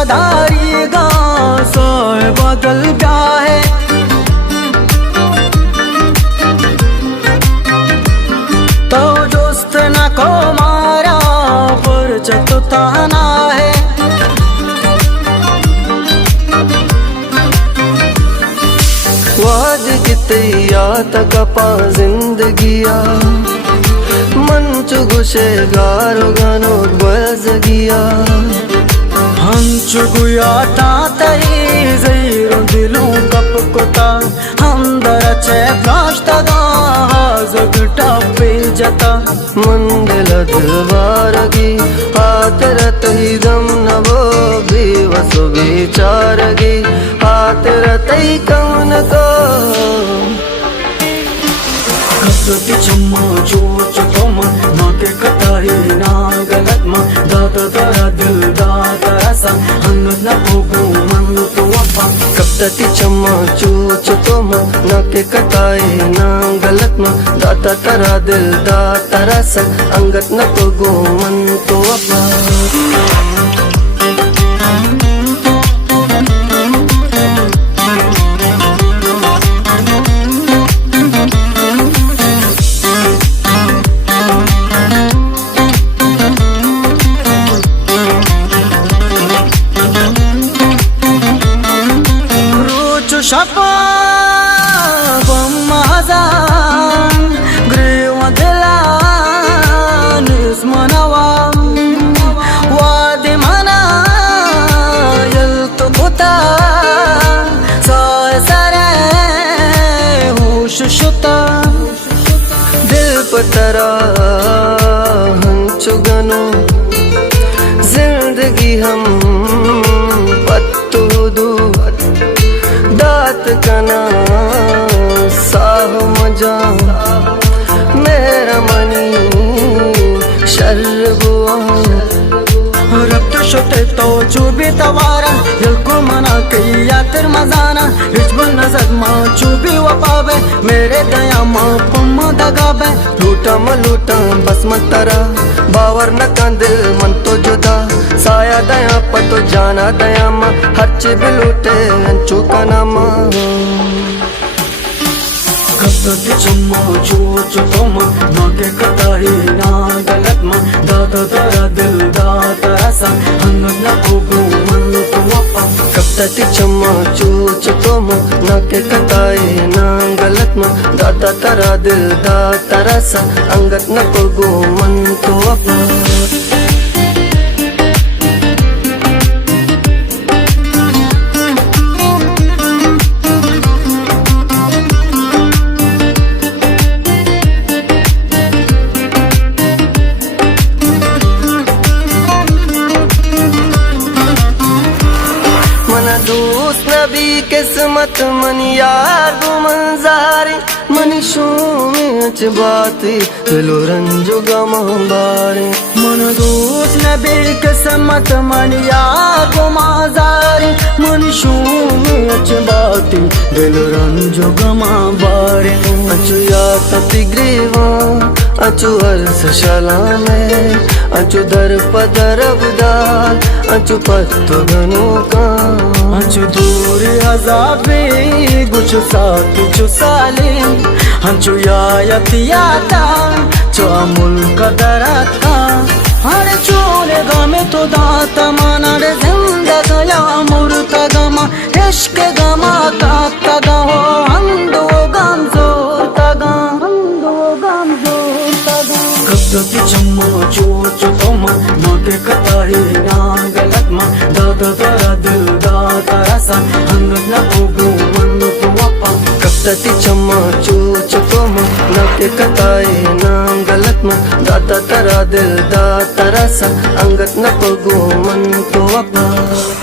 वफादारी गा सोय बदल ब्याहे तो दोस्त न को मारा पर चतुताना है वाद कितया तकपा जिंदगिया मंचु गुशे गारो गानो बजगिया हंचु गुया तातई ज़ैरो दिलों कप कोता हम दरचे प्लाश्तगा जगटा पे जता मंदिल दिलवारगी हाथ रतई दम नवो बेवसो बेचारगी हाथ रतई कौन को कसती चम्मा चोच तोमा ना के कताही ना गलत मा दाता तारा दिल दाता ऐसा हंगत ना होगो मन तो वफा कसती चम्मा चोच तोमा ना के कताही ना गलत मा दाता तारा दिल दाता ऐसा अंगत ना होगो मन तो वफा शपा बम्माजान ग्रेवा दिलान इसमनवा वादे मना यल तो बुता साय सरे होश शुता दिल पतरा हंचु गनो जिंदगी हम पत्तू दू दात कना साह मजा मेरा मनी शर्बुआ रब्त शुते तो चुबी तवारा यल्को मना कई यातर मजाना हिजबन नजर माँ चुबी वपावे मेरे दया माँ पम्मा दगावे लूटा मलूटा बस मत तरा बावर न का दिल मन तो जुदा साया दया पतो जाना दया माँ हर चिब लूटे अंचू का नामा कसती चम्मा चोच तोमा ना के कताही ना गलत मा दाता तारा दिल दाता ऐसा हंगत ना होगो मन तो वफा कसती चम्मा चोच तोमा ना के कताही ना गलत मा दाता तारा दिल दाता ऐसा अंगत ना होगो मन तो वफा दोस्त नबी किस्मत मन यार दो मंजारे मनी शूच बाती दिलो रंजो गमारे मन दोस्त नबी किस्मत मन यार दो मंजारे मनी शूच बाती दिलो रंजो गमारे अचु या तति ग्रीवा अचु अर्स शलामे अचु दर पदर बुदाल अचु पत्तो गनो का अचु दूर अजाबे गुच साथ चु सालिम अंचु याता चो मुल्क दराता हर चोले गमे तो दाता माना रे जिंदगा या मुर्ता गमा इश्क गमा ताता गा हो हंदो गम जोर तगा हंदो गम जोर तगा कसती चम्मा चोच तोमा ना के कताही ना गलत मा दाता तारा दिल दाता ऐसा हंगत ना होगो मन तो वफा कसती चम्मा चोच तोमा ना के कताही ना गलत मा दाता तारा दिल दाता ऐसा अंगत ना होगो मन तो वफा